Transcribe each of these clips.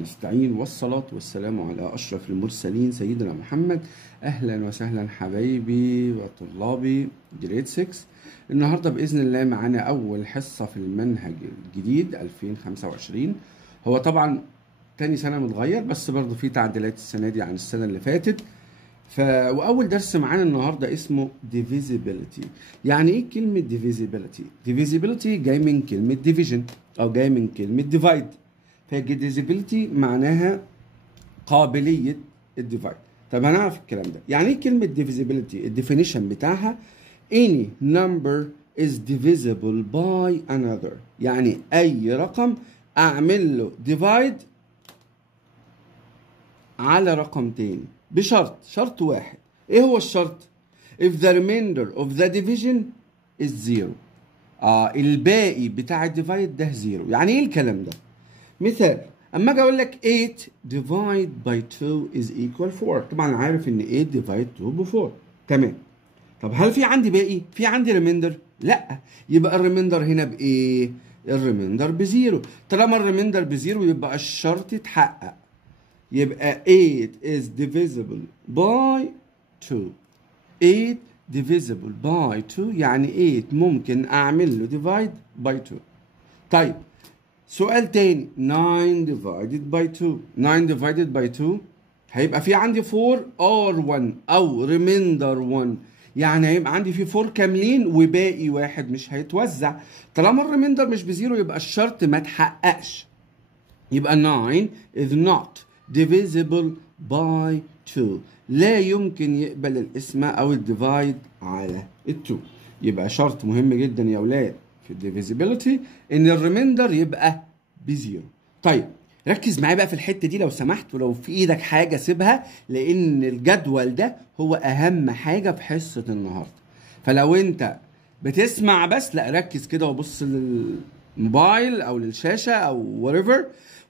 نستعين والصلاة والسلام على أشرف المرسلين سيدنا محمد. أهلا وسهلا حبايبي وطلابي جريد 6. النهاردة بإذن الله معانا أول حصة في المنهج الجديد 2025. هو طبعا تاني سنة متغير، بس برضه في تعديلات السنة دي عن السنة اللي فاتت. وأول درس معانا النهاردة اسمه divisibility. يعني إيه كلمة divisibility؟ divisibility جاي من كلمة division أو جاي من كلمة divide. فdivisibility معناها قابلية الديفايد. طب هنعرف الكلام ده. يعني إيه كلمة divisibility؟ الديفينيشن بتاعها any number is divisible by another. يعني أي رقم أعمل له divide على رقم تاني شرط واحد. ايه هو الشرط؟ if the remainder of the division is zero. الباقي بتاع الديفايد ده زيرو. يعني ايه الكلام ده؟ مثال، اما اجي اقول لك 8 divide by 2 is equal 4. طبعا عارف ان 8 divide 2 ب 4. تمام. طب هل في عندي باقي؟ في عندي ريميندر؟ لا. يبقى الريميندر هنا بايه؟ الريميندر بزيرو. طالما الريميندر بزيرو يبقى الشرط اتحقق. يبقى 8 is divisible by 2. 8 divisible by 2 يعني 8 ممكن أعمل له divide by 2. طيب سؤال تاني، 9 divided by 2. 9 divided by 2 هيبقى في عندي 4 or 1 أو remainder 1. يعني هيبقى عندي في 4 كاملين وباقي واحد مش هيتوزع. طالما الريميندر مش بزيرو يبقى الشرط ما اتحققش. يبقى 9 is not divisible by 2. لا يمكن يقبل القسمة أو الديفايد على ال2. يبقى شرط مهم جدا يا أولاد في الديفيزيبيليتي إن الريميندر يبقى بزيرو. طيب ركز معايا بقى في الحتة دي لو سمحت، ولو في إيدك حاجة سيبها، لأن الجدول ده هو أهم حاجة في حصة النهاردة. فلو أنت بتسمع بس، لا ركز كده وبص للموبايل أو للشاشة أو whatever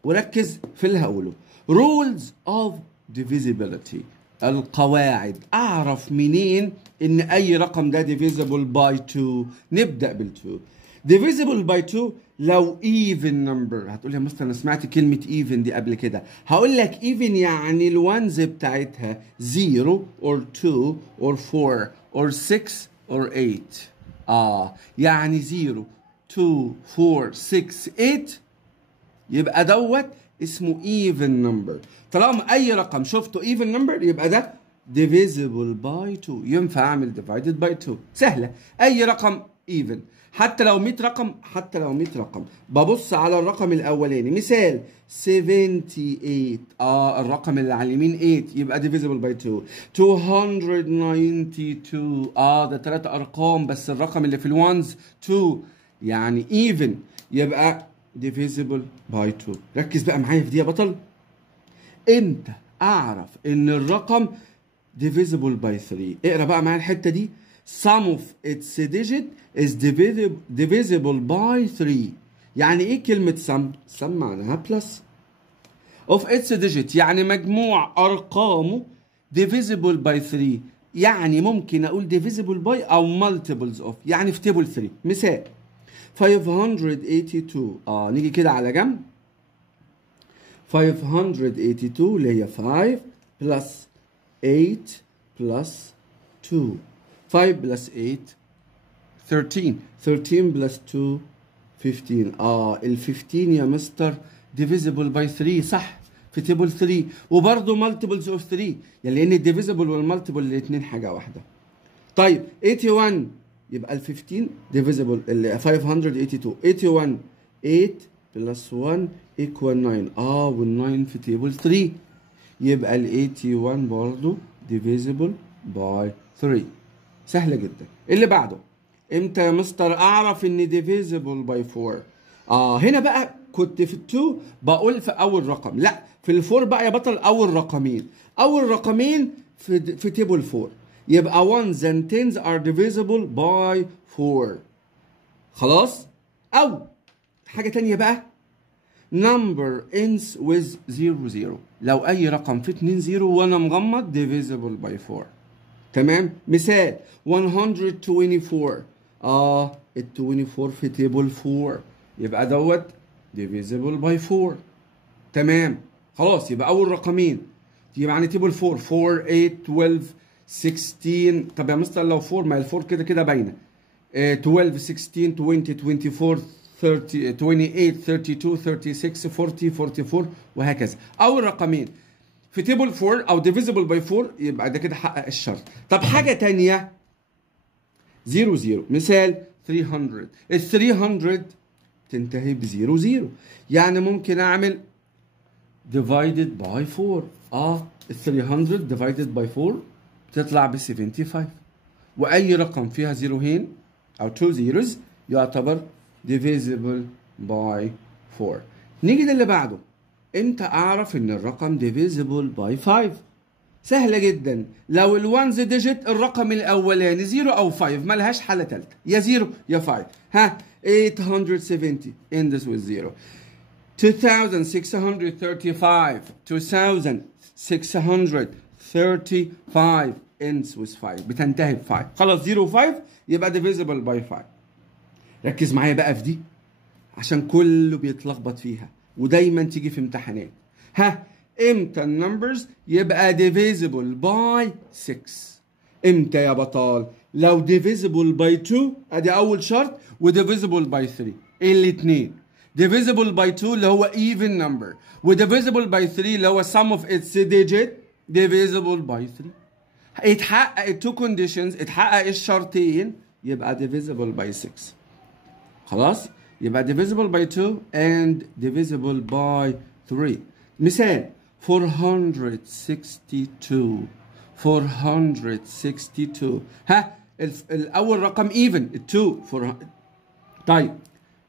وركز في اللي هقوله. rules of divisibility. القواعد. اعرف منين ان اي رقم ده divisible by 2؟ نبدأ بال2. divisible by 2 لو even number. هتقول يا مستر انا سمعت كلمة even دي قبل كده. هقول لك even يعني الوانز بتاعتها 0 or 2 or 4 or 6 or 8. يعني 0 2 4 6 8 يبقى دوت اسمه even number. طالما اي رقم شفته even number يبقى ده divisible by 2. ينفع اعمل divided by 2. سهله. اي رقم even، حتى لو 100 رقم ببص على الرقم الاولاني. مثال 78. الرقم اللي على اليمين 8 يبقى divisible by 2. 292. ده 3 ارقام بس الرقم اللي في الوانز 2 يعني even يبقى divisible by 2. ركز بقى معايا في دي يا بطل. امتى اعرف ان الرقم divisible by 3؟ اقرا بقى معايا الحته دي. sum of its digit is divisible by 3. يعني ايه كلمه sum معناها plus of its digit يعني مجموع ارقامه divisible by 3. يعني ممكن اقول divisible by او multiples of، يعني في table 3. مثال 582. نيجي كده على جنب. 582 اللي هي 5 plus 8 plus 2. 5 plus 8 13. 13 plus 2 15. ال 15 يا مستر divisible by 3 صح في تيبل 3، وبرضه multiples of 3 يعني لان الديفيزبل والمالتيبل الاثنين حاجه واحده. طيب 81 يبقى ال 15 divisible ال 582. 81 8 plus 1 equal 9. وال 9 في تيبل 3 يبقى ال 81 برضه divisible by 3. سهله جدا. اللي بعده، امتى يا مستر اعرف ان divisible by 4؟ هنا بقى كنت في ال2 بقول في اول رقم، لا في ال4 بقى يا بطل اول رقمين في تيبل 4. يبقى 1s and 10s are divisible by 4. خلاص؟ أو حاجة تانية بقى number ends with 0. لو أي رقم في 2 0 وأنا مغمض divisible by 4. تمام؟ مثال 124. ال 24 في تيبل 4 يبقى دوت divisible by 4. تمام؟ خلاص يبقى اول رقمين يعني تيبل 4 4 8 12 16. طب يا مستر لو 4 ما ال4 كده كده باينه. 12 16 20 24 30 28 32 36 40 44 وهكذا. اول رقمين في تيبل 4 او ديفيزبل باي 4 يبقى ده كده حقق الشرط. طب حاجه ثانيه 0 0 مثال 300. ال 300 تنتهي ب 0 0 يعني ممكن اعمل divided by 4. ال 300 divided by 4 بتطلع ب 75. واي رقم فيها زيروهين او 2 zeros يعتبر divisible by 4. نيجي للي بعده. امتى اعرف ان الرقم divisible by 5؟ سهله جدا. لو الونز ديجيت الرقم الاولاني 0 او 5 ملهاش حاله ثالثه، يا 0 يا 5. ها 870 ends with 0. 2635 2635 ends with 5 بتنتهي ب 5. خلاص 0 5 يبقى divisible by 5. ركز معايا بقى في دي عشان كله بيتلخبط فيها ودايما تيجي في امتحانات. ها امتى النمبرز يبقى divisible by 6؟ امتى يا بطال؟ لو divisible by 2 ادي اول شرط و divisible by 3 الاثنين. divisible by 2 اللي هو even number و divisible by 3 اللي هو sum of its digit divisible by 3. اتحقق التو كونديشنز، اتحقق الشرطين يبقى divisible by 6. خلاص يبقى divisible by 2 and divisible by 3. مثال 462 462. ها الاول رقم even ال 2 طيب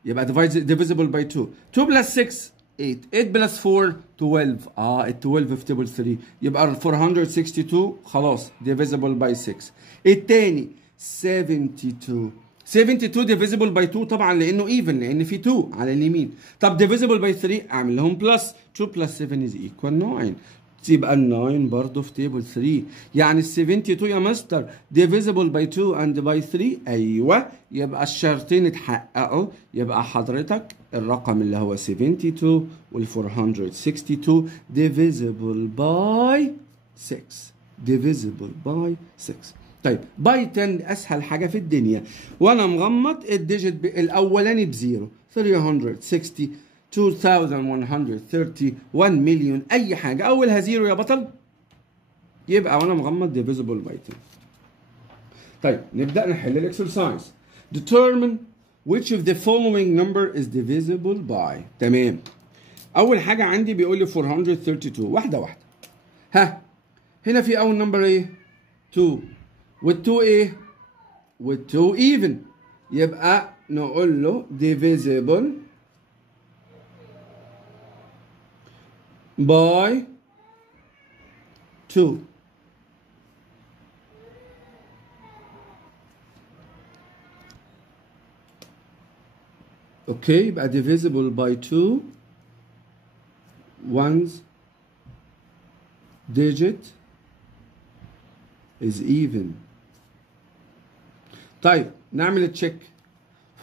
يبقى divisible by 2. 2 plus 6 8 8 plus 4 12. ال 12 في table 3 يبقى 462 خلاص divisible by 6. الثاني 72 72 divisible by 2 طبعا لانه even لان في 2 على اليمين. طب divisible by 3 اعمل لهم بلس 2 plus 7 is equal 9. يبقى ال 9 برضه في تيبل 3. يعني ال 72 يا مستر divisible by 2 and by 3. ايوه يبقى الشرطين اتحققوا. يبقى حضرتك الرقم اللي هو 72 وال 462 divisible by 6 divisible by 6. طيب باي 10 اسهل حاجه في الدنيا وانا مغمض الديجيت الاولاني بزيرو 360 2130 1 مليون اي حاجه اولها زيرو يا بطل يبقى وانا مغمض divisible by 10. طيب نبدا نحل الاكسرسايز. determine which of the following number is divisible by. تمام. اول حاجه عندي بيقول لي 432 واحده واحده. ها هنا في اول نمبر ايه 2 وال2 ايه وال2 even يبقى نقول له divisible by 2. اوكي يبقى divisible by 2 one's digit is even. طيب نعمل تشيك.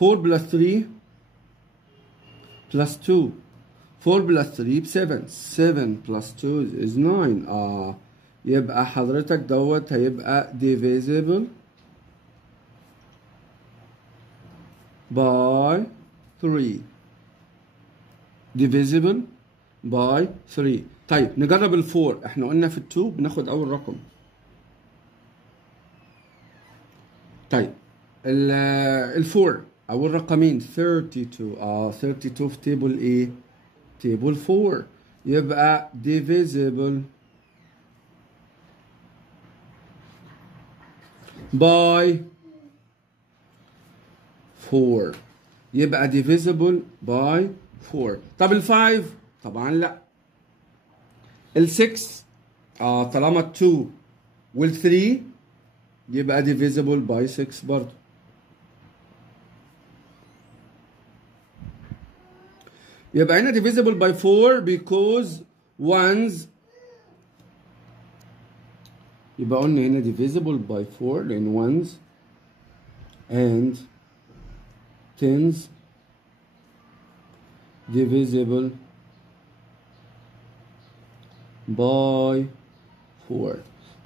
4 plus 3 plus 2 4 plus 3 ب 7 7 plus 2 is 9. يبقى حضرتك دوت هيبقى divisible by 3 divisible by 3. طيب نجرب ال 4. احنا قلنا في ال 2 بناخد اول رقم. طيب ال 4 اول رقمين 32 32 في تيبل ايه تيبل 4 يبقى divisible by 4 يبقى divisible by 4. طب ال 5 طبعا لا. ال 6 طالما 2 وال 3 يبقى divisible by 6 برضه. يبقى هنا divisible by 4 because ones يبقى قلنا هنا divisible by 4 لأن ones and tens divisible by 4.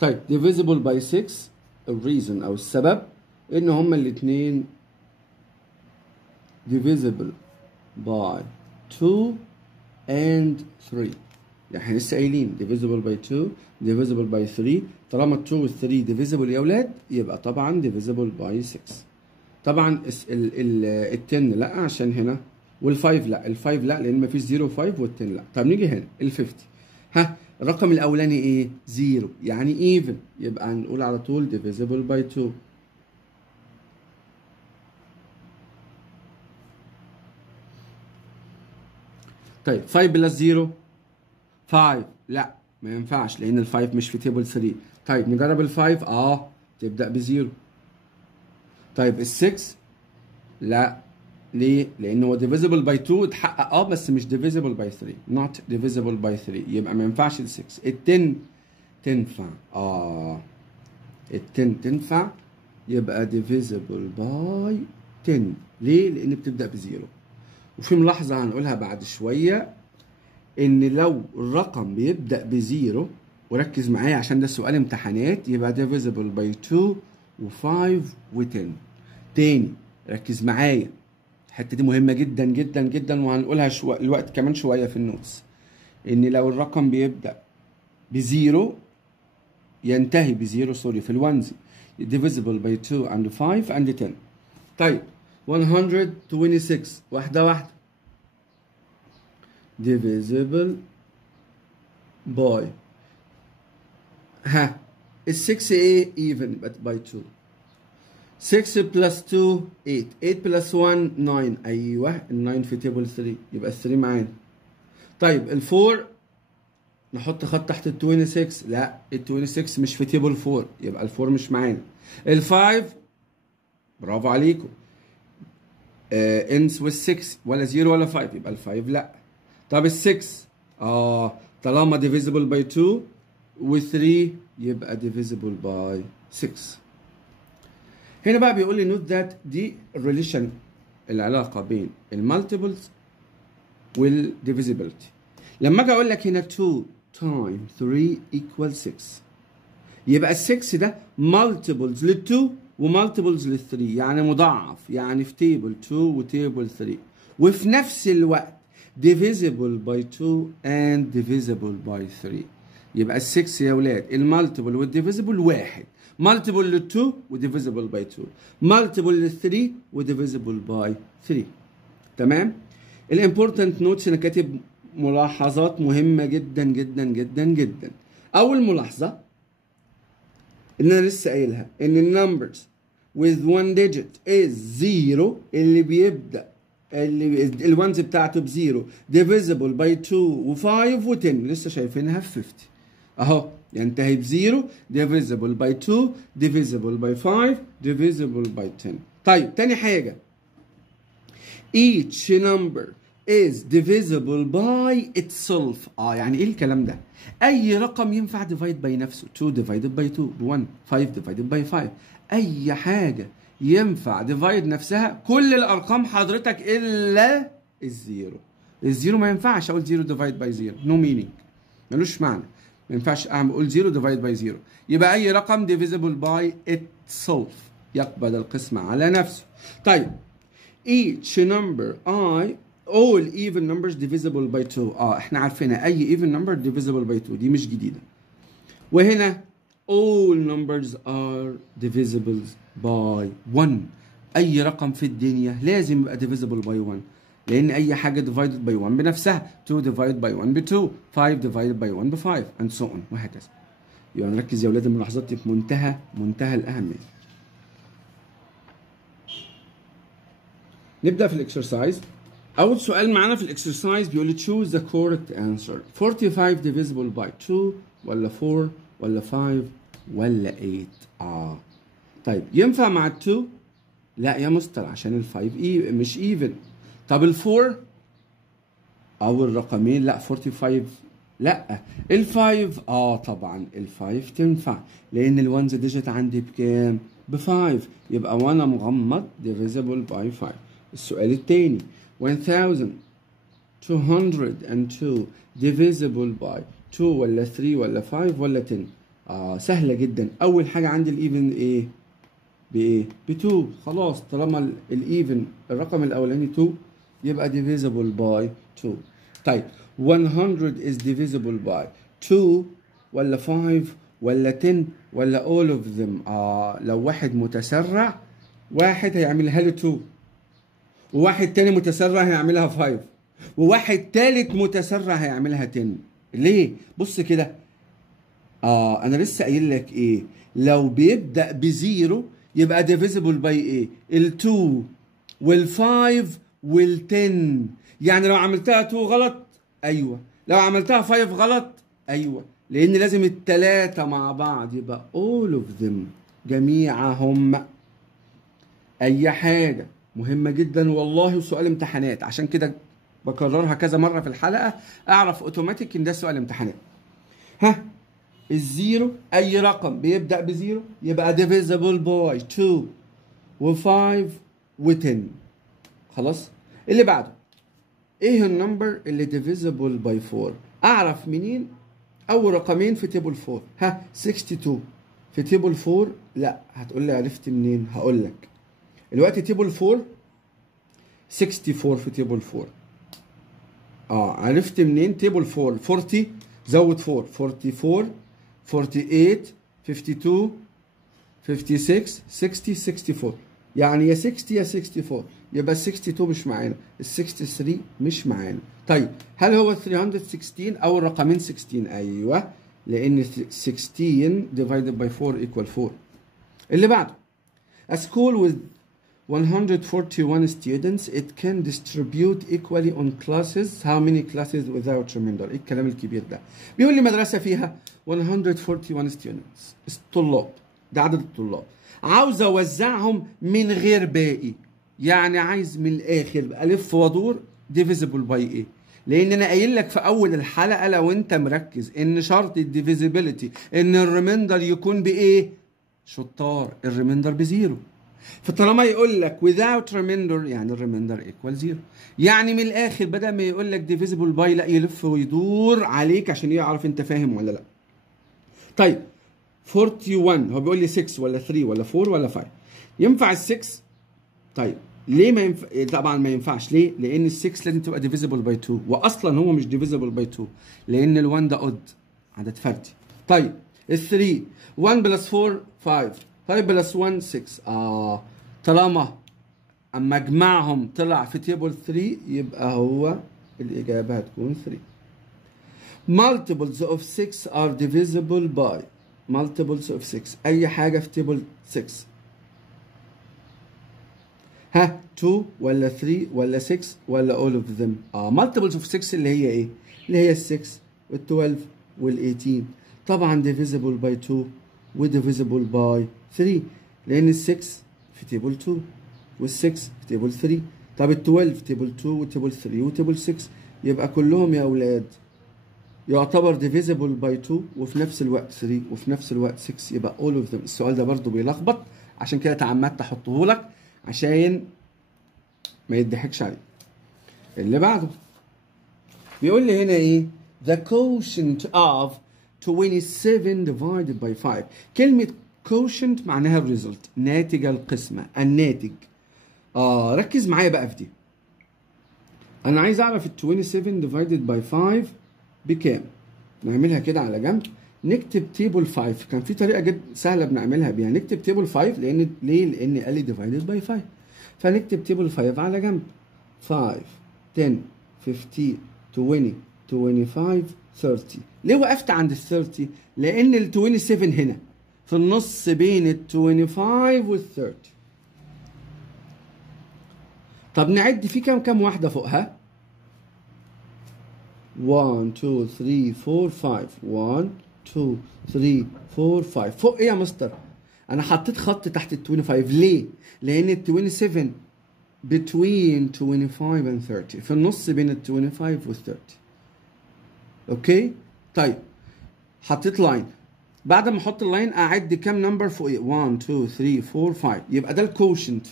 طيب divisible by 6 الريزن أو السبب إن هما الاتنين divisible by 2 and 3. يعني احنا لسه قايلين divisible by 2 divisible by 3. طالما 2 و 3 divisible يا ولاد يبقى طبعا divisible by 6. طبعا ال 10 لا عشان هنا، وال5 لا، ال5 لا لان مفيش 0 و5 وال10 لا. طب نيجي هنا ال 50. ها الرقم الاولاني ايه؟ 0 يعني even، يبقى هنقول على طول divisible by 2. طيب 5 بلس 0 5 لا ما ينفعش لان ال5 مش في تيبل 3. طيب نجرب ال5 تبدا بزيرو. طيب ال6 لا، ليه؟ لان هو divisible by 2 اتحقق بس مش divisible by 3. not divisible by 3 يبقى ما ينفعش ال 6. ال10 تنفع ال10 تنفع يبقى divisible by 10. ليه؟ لان بتبدا بزيرو. وفي ملاحظه هنقولها بعد شويه ان لو الرقم بيبدا بزيرو، وركز معايا عشان ده سؤال امتحانات، يبقى divisible by 2 و5 و10. تاني ركز معايا، الحته دي مهمه جدا جدا جدا وهنقولها الوقت كمان شويه في النوتس. ان لو الرقم بيبدا بزيرو ينتهي بزيرو في الونزي divisible by 2 and 5 and 10. طيب 126 واحده divisible by ال 6 ايه even but by 2. 6 plus 2 8 8 plus 1 9. ايوه ال 9 في تيبل 3 يبقى ال 3 معانا. طيب ال 4 نحط خط تحت ال 26. لا ال 26 مش في تيبل 4 يبقى ال 4 مش معانا. ال 5 برافو عليكم ends with 6 ولا 0 ولا 5 يبقى ال 5 لا. طب ال 6 طالما divisible by 2 و 3 يبقى divisible by 6. هنا بقى بيقول لي note that دي relation العلاقة بين المالتيبلز والديفيزيبيلتي. لما اجي اقول لك هنا 2 times 3 equals 6 يبقى ال 6 ده multiples لل 2 ومالتيبلز لل 3 يعني مضاعف، يعني في تيبل 2 وتيبل 3 وفي نفس الوقت divisible by 2 and divisible by 3. يبقى ال 6 يا ولاد المالتيبل والديفيزيبل واحد، مالتيبل لل 2 وديفيزيبل باي 2، مالتيبل لل 3 وديفيزيبل باي 3. تمام؟ الامبورتنت نوتس انا كاتب ملاحظات مهمه جدا جدا جدا جدا. اول ملاحظه ان انا لسه قايلها ان النمبرز with one digit is 0 اللي بيبدا الونز بتاعته بزيرو divisible by 2 و5 و10 لسه شايفينها في 50 اهو ينتهي بزيرو divisible by 2 divisible by 5 divisible by 10. طيب تاني حاجة each number is divisible by itself. يعني ايه الكلام ده؟ اي رقم ينفع divide by نفسه. 2 divided by 2 ب 1 5 divided by 5 اي حاجة ينفع ديفايد نفسها. كل الارقام حضرتك الا الزيرو. الزيرو ما ينفعش اقول زيرو ديفايد باي زيرو، نو مينينج، ملوش معنى. ما ينفعش اقول زيرو ديفايد باي زيرو. يبقى اي رقم ديفيزبل باي اتسلف يقبل القسمة على نفسه. طيب each number all even numbers divisible by 2. احنا عارفينها اي even number divisible by 2 دي مش جديدة. وهنا all numbers are divisible by 1. اي رقم في الدنيا لازم يبقى divisible by 1 لان اي حاجه divided by 1 بنفسها. 2 divided by 1 ب 2 5 divided by 1 ب 5 and so on وهكذا. يبقى نركز يا اولاد الملاحظات دي في منتهى الاهميه. نبدا في الاكسرسايز. اول سؤال معانا في الاكسرسايز بيقول لي choose the correct answer. 45 divisible by 2 ولا 4 ولا 5 ولا 8. طيب ينفع مع ال 2؟ لا يا مستر عشان ال 5 مش even. طب ال 4 او الرقمين لا 45 لا. ال 5 طبعا ال 5 تنفع لان الونز ديجيت عندي بكام؟ ب 5 يبقى وانا مغمض divisible by 5. السؤال الثاني 1202 divisible by 2 ولا 3 ولا 5 ولا 10؟ سهلة جدا. أول حاجة عندي الإيفن إيه؟ بإيه؟ ب2. خلاص طالما الإيفن الرقم الأولاني 2 يبقى divisible by 2. طيب 100 is divisible by 2 ولا 5 ولا 10 ولا all of them؟ لو واحد متسرع واحد هيعملها له 2، وواحد تاني متسرع هيعملها 5، وواحد تالت متسرع هيعملها 10. ليه؟ بص كده. انا لسه قايل لك ايه؟ لو بيبدأ بزيرو يبقى divisible by ايه؟ ال2 وال5 وال10. يعني لو عملتها 2 غلط ايوه، لو عملتها 5 غلط ايوه، لان لازم التلاتة مع بعض يبقى all of them جميعهم. اي حاجة مهمة جدا والله وسؤال امتحانات، عشان كده بكررها كذا مرة في الحلقة، اعرف اوتوماتيك ان ده سؤال امتحانات. الزيرو اي رقم بيبدأ بزيرو يبقى divisible by 2 و5 و10. خلاص. اللي بعده ايه النمبر اللي divisible by 4؟ اعرف منين؟ اول رقمين في تيبل 4. 62 في تيبل 4. لا هتقول لي عرفت منين؟ هقول لك دلوقتي تيبل 4 64 في تيبل 4. عرفت منين؟ تيبل 4 40 زود 4 44 48 52 56 60 64. يعني يا 60 يا 64. يبقى ال 62 مش معانا، ال 63 مش معانا. طيب هل هو 316 او الرقمين 16؟ ايوه، لان 16 divided by 4 equal 4. اللي بعده a school with 141 students it can distribute equally on classes. How many classes without remainder؟ ايه الكلام الكبير ده؟ بيقول لي مدرسة فيها 141 students، الطلاب، ده عدد الطلاب، عاوز اوزعهم من غير باقي. يعني عايز من الاخر الف وادور divisible by ايه؟ لان انا قايل لك في اول الحلقة لو انت مركز ان شرط الديفيزيبيليتي ان الريميندر يكون بايه؟ شطار، الريميندر بزيرو. فطالما يقول لك without remainder يعني الريميندر equal 0. يعني من الاخر بدل ما يقول لك divisible by لا يلف ويدور عليك عشان يعرف انت فاهم ولا لا. طيب 41 هو بيقول لي 6 ولا 3 ولا 4 ولا 5؟ ينفع ال6؟ طيب ليه ما ينفع؟ طبعا ما ينفعش. ليه؟ لان ال6 لازم تبقى divisible by 2، واصلا هو مش divisible by 2 لان ال1 ده odd عدد فردي. طيب ال3 1 بلس 4 5 5 بلس 1 6. طالما اما اجمعهم طلع في تيبل 3 يبقى هو الاجابه هتكون 3. multiples of 6 are divisible by multiples of 6 اي حاجه في تيبل 6. 2 ولا 3 ولا 6 ولا all of them؟ multiples of 6 اللي هي ايه؟ اللي هي ال 6 وال 12 وال 18. طبعا divisible by 2 و divisible by 3 لان ال 6 في تيبل 2 وال 6 في تيبل 3. طب ال 12 في تيبل 2 وتيبل 3 وتيبل 6. يبقى كلهم يا اولاد يعتبر divisible by 2 وفي نفس الوقت 3 وفي نفس الوقت 6. يبقى all of them. السؤال ده برضو بيلخبط، عشان كده تعمدت احطه لك عشان ما يضحكش عليك. اللي بعده بيقول لي هنا ايه؟ the quotient of 27 divided by 5. كلمة quotient معناها الريزلت، ناتج القسمة، الناتج. ركز معايا بقى في دي. أنا عايز أعرف ال 27 divided by 5 بكام؟ نعملها كده على جنب، نكتب تيبل 5. كان في طريقة جد سهلة بنعملها بيها، نكتب تيبل 5 لأن قال لي divided by 5. فنكتب تيبل 5 على جنب. 5 10 15 20 25 30. ليه وقفت عند ال 30؟ لأن ال 27 هنا في النص بين ال 25 وال 30. طب نعد في كام واحدة فوقها؟ 1 2 3 4 5. 1 2 3 4 5. فوق ايه يا مستر؟ أنا حطيت خط تحت ال 25. ليه؟ لأن ال 27 between 25 and 30 في النص بين ال 25 وال 30. اوكي؟ طيب حطيت لاين. بعد ما احط اللاين اعد كام نمبر فوقيه؟ 1 2 3 4 5. يبقى ده الكوشنت،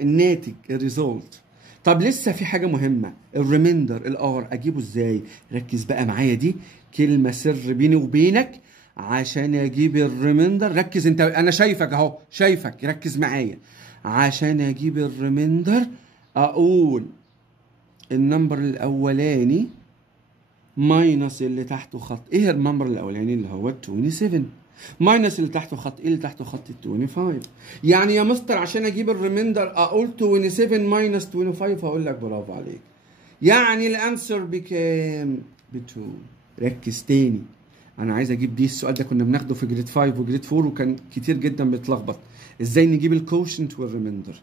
الناتج، الريزولت. طب لسه في حاجه مهمه، الريميندر الار اجيبه ازاي؟ ركز بقى معايا دي. كلمة سر بيني وبينك عشان اجيب الريميندر. ركز انت، انا شايفك اهو، شايفك، ركز معايا. عشان اجيب الريميندر اقول النمبر الاولاني ماينس اللي تحته خط. ايه النمبر الاولاني اللي هو 27 ماينس اللي تحته خط. ايه اللي تحته خط؟ 25. يعني يا مستر عشان اجيب الريميندر اقول 27 ماينس 25. هقول لك برافو عليك. يعني الانسر بكام؟ ب2. ركز تاني، انا عايز اجيب دي. السؤال ده كنا بناخده في جريد 5 وجريد 4 وكان كتير جدا بيتلخبط. ازاي نجيب الكوشنت والريميندر؟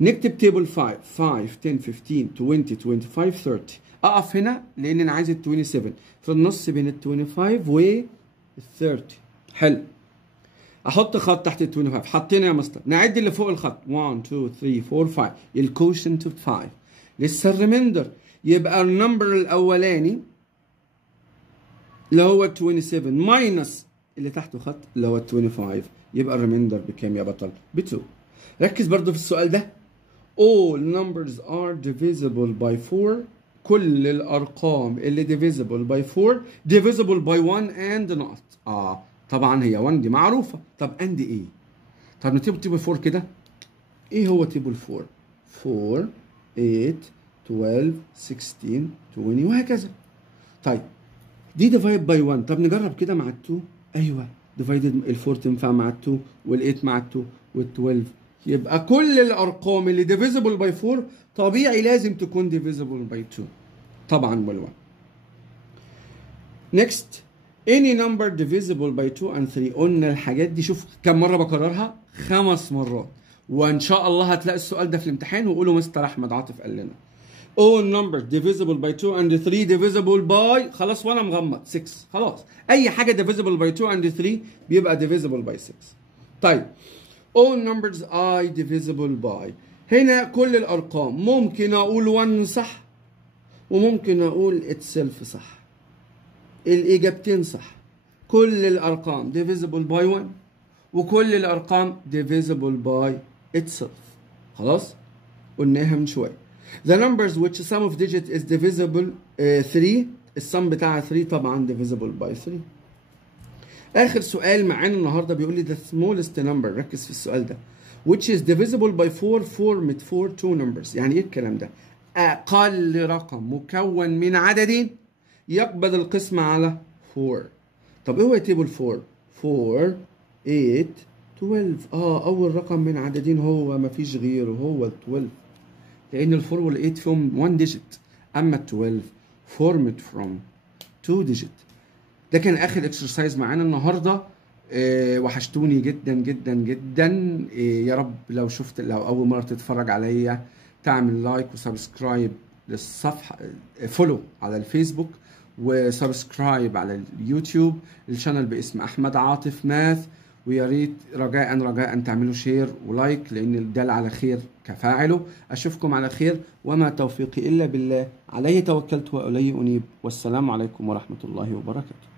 نكتب تيبل 5 5 10 15 20 25 30. اقف هنا لان انا عايز ال 27 في النص بين ال 25 وال 30. حلو. احط خط تحت ال 25. حطينا يا مستر. نعد اللي فوق الخط 1 2 3 4 5. الكوشنت 5. لسه الريميندر. يبقى النمبر الاولاني اللي هو 27 ماينس اللي تحته خط اللي هو 25. يبقى الريميندر بكام يا بطل؟ ب2. ركز برضو في السؤال ده. all numbers are divisible by 4. كل الارقام اللي divisible by 4 divisible by 1 and not. طبعا هي 1 دي معروفه. طب and ايه؟ طب نكتب تيبل 4 كده. ايه هو تيبل 4؟ 4 8 12 16 20 وهكذا. طيب دي ديفايد باي 1. طب نجرب كده مع ال2. ايوه ديفايدد ال4 تنفع مع ال2 وال8 مع ال2 وال12. يبقى كل الارقام اللي ديفيزبل باي 4 طبيعي لازم تكون ديفيزبل باي 2. طبعا بال1. next any number divisible by 2 and 3. قلنا الحاجات دي شوف كم مره بكررها؟ 5 مرات. وان شاء الله هتلاقي السؤال ده في الامتحان وقولوا مستر احمد عاطف قال لنا all numbers divisible by 2 and 3 divisible by خلاص وانا مغمض 6. خلاص اي حاجه divisible by 2 and 3 بيبقى divisible by 6. طيب all numbers I divisible by. هنا كل الارقام ممكن اقول 1 صح وممكن اقول itself صح. الاجابتين صح. كل الارقام divisible by 1 وكل الارقام divisible by itself. خلاص قلناها من شويه. The numbers which sum of digit is divisible 3. السم بتاعها 3 طبعا divisible by 3. آخر سؤال معانا النهارده بيقول لي the smallest number. ركز في السؤال ده. which is divisible by 4 formed for 2 numbers. يعني إيه الكلام ده؟ أقل رقم مكون من عددين يقبل القسمة على 4. طب إيه هو تيبل 4؟ 4 8 12. أول رقم من عددين هو مفيش غيره هو ال 12. لأن ال4 وال8 فيهم 1 digit. أما ال 12 formed from 2 digit. ده كان آخر اكسرسايز معانا النهارده. وحشتوني جدا جدا جدا. يا رب لو أول مرة تتفرج عليا تعمل لايك وسبسكرايب للصفحة، فولو على الفيسبوك وسبسكرايب على اليوتيوب. الشانل باسم أحمد عاطف ماث. ويا ريت رجاء تعملوا شير ولايك لان الدال على خير كفاعله. اشوفكم على خير وما توفيقي الا بالله، عليه توكلت واليه انيب، والسلام عليكم ورحمه الله وبركاته.